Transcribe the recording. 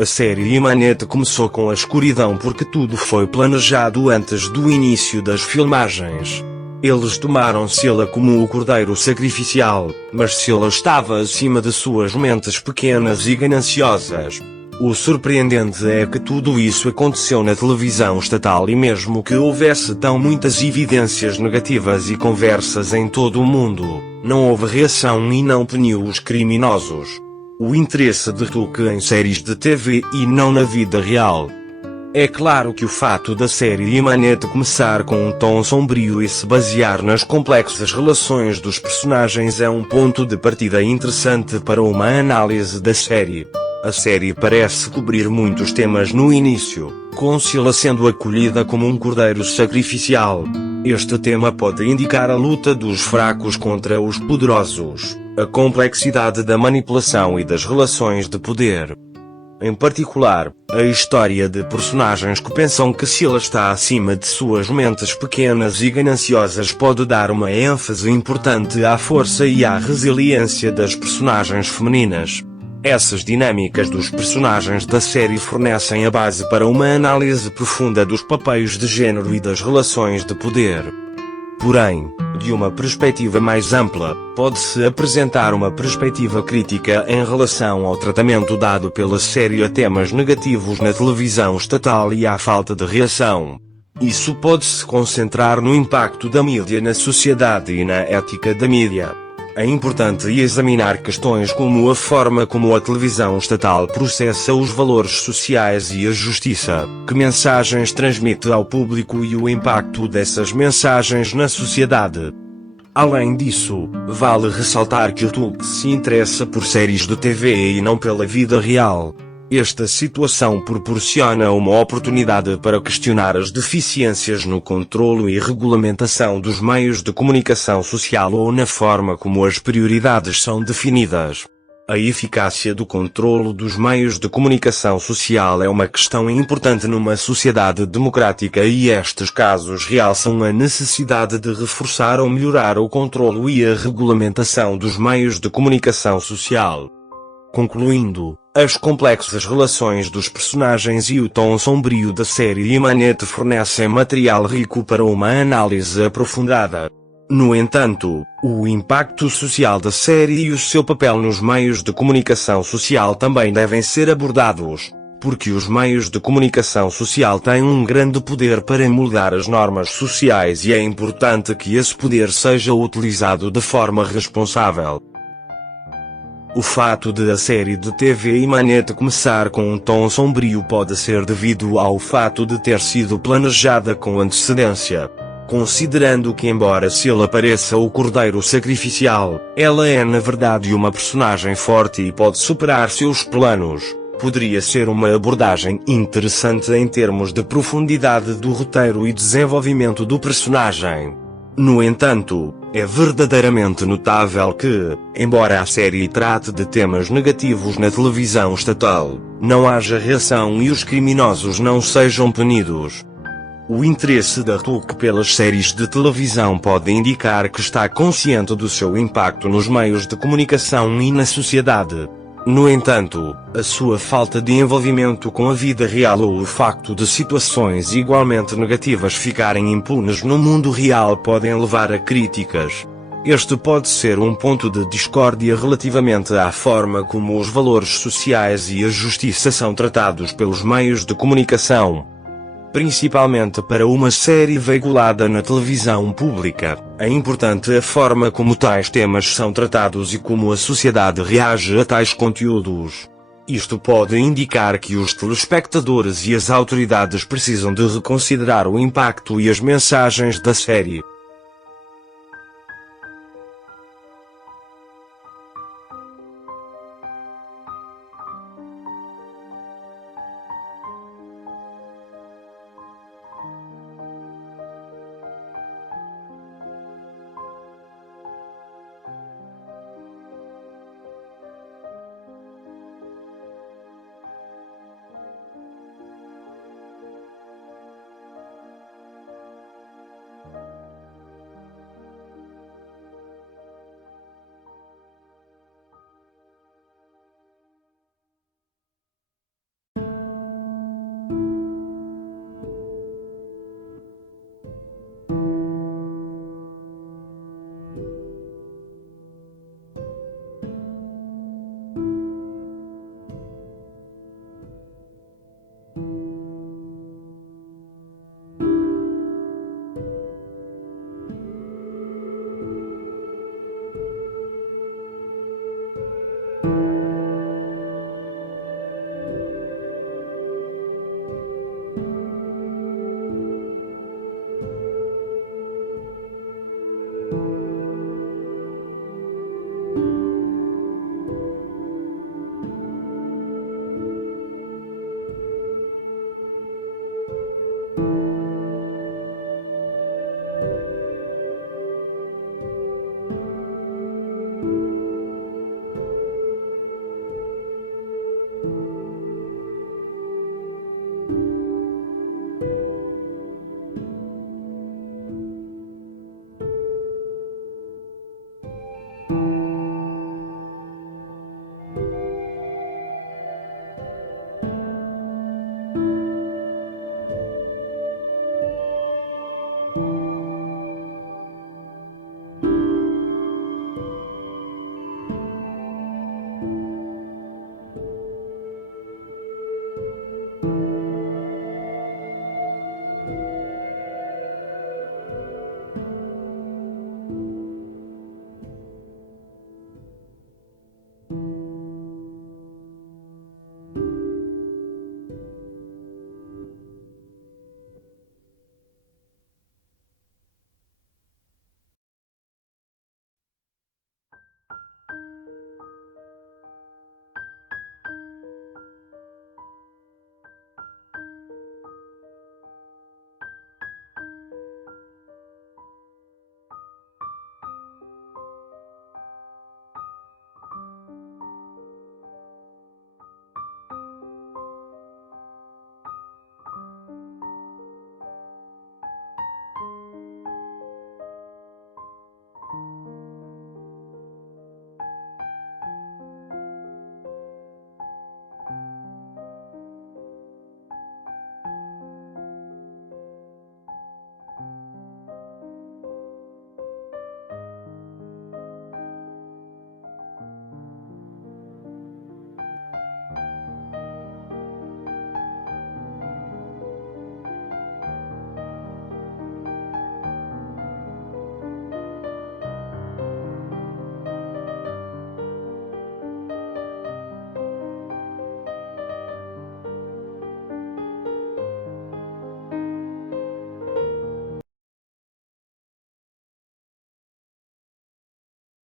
A série Imanete começou com a escuridão porque tudo foi planejado antes do início das filmagens. Eles tomaram Sila como o cordeiro sacrificial, mas Sila estava acima de suas mentes pequenas e gananciosas. O surpreendente é que tudo isso aconteceu na televisão estatal e mesmo que houvesse tão muitas evidências negativas e conversas em todo o mundo, não houve reação e não puniu os criminosos. O interesse de Tuque em séries de TV e não na vida real. É claro que o fato da série Imanete começar com um tom sombrio e se basear nas complexas relações dos personagens é um ponto de partida interessante para uma análise da série. A série parece cobrir muitos temas no início, com Sila sendo acolhida como um cordeiro sacrificial. Este tema pode indicar a luta dos fracos contra os poderosos, a complexidade da manipulação e das relações de poder. Em particular, a história de personagens que pensam que Sila está acima de suas mentes pequenas e gananciosas pode dar uma ênfase importante à força e à resiliência das personagens femininas. Essas dinâmicas dos personagens da série fornecem a base para uma análise profunda dos papéis de género e das relações de poder. Porém, de uma perspectiva mais ampla, pode-se apresentar uma perspectiva crítica em relação ao tratamento dado pela série a temas negativos na televisão estatal e à falta de reação. Isso pode-se concentrar no impacto da mídia na sociedade e na ética da mídia. É importante examinar questões como a forma como a televisão estatal processa os valores sociais e a justiça, que mensagens transmite ao público e o impacto dessas mensagens na sociedade. Além disso, vale ressaltar que o Tuque se interessa por séries de TV e não pela vida real. Esta situação proporciona uma oportunidade para questionar as deficiências no controlo e regulamentação dos meios de comunicação social ou na forma como as prioridades são definidas. A eficácia do controlo dos meios de comunicação social é uma questão importante numa sociedade democrática e estes casos realçam a necessidade de reforçar ou melhorar o controlo e a regulamentação dos meios de comunicação social. Concluindo, as complexas relações dos personagens e o tom sombrio da série Imanete fornecem material rico para uma análise aprofundada. No entanto, o impacto social da série e o seu papel nos meios de comunicação social também devem ser abordados, porque os meios de comunicação social têm um grande poder para moldar as normas sociais e é importante que esse poder seja utilizado de forma responsável. O fato de a série de TV Imanete começar com um tom sombrio pode ser devido ao fato de ter sido planejada com antecedência. Considerando que embora Sila pareça o cordeiro sacrificial, ela é na verdade uma personagem forte e pode superar seus planos, poderia ser uma abordagem interessante em termos de profundidade do roteiro e desenvolvimento do personagem. No entanto, é verdadeiramente notável que, embora a série trate de temas negativos na televisão estatal, não haja reação e os criminosos não sejam punidos. O interesse da Tuque pelas séries de televisão pode indicar que está consciente do seu impacto nos meios de comunicação e na sociedade. No entanto, a sua falta de envolvimento com a vida real ou o facto de situações igualmente negativas ficarem impunes no mundo real podem levar a críticas. Este pode ser um ponto de discórdia relativamente à forma como os valores sociais e a justiça são tratados pelos meios de comunicação. Principalmente para uma série veiculada na televisão pública, é importante a forma como tais temas são tratados e como a sociedade reage a tais conteúdos. Isto pode indicar que os telespectadores e as autoridades precisam de reconsiderar o impacto e as mensagens da série.